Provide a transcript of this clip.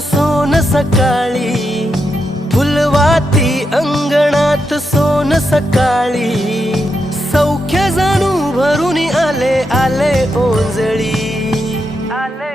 सोन सकाळी, फुलवाती अंगणात सोन सकाळी, सौख्य जाणू भरून आले आले ओंजळी, आले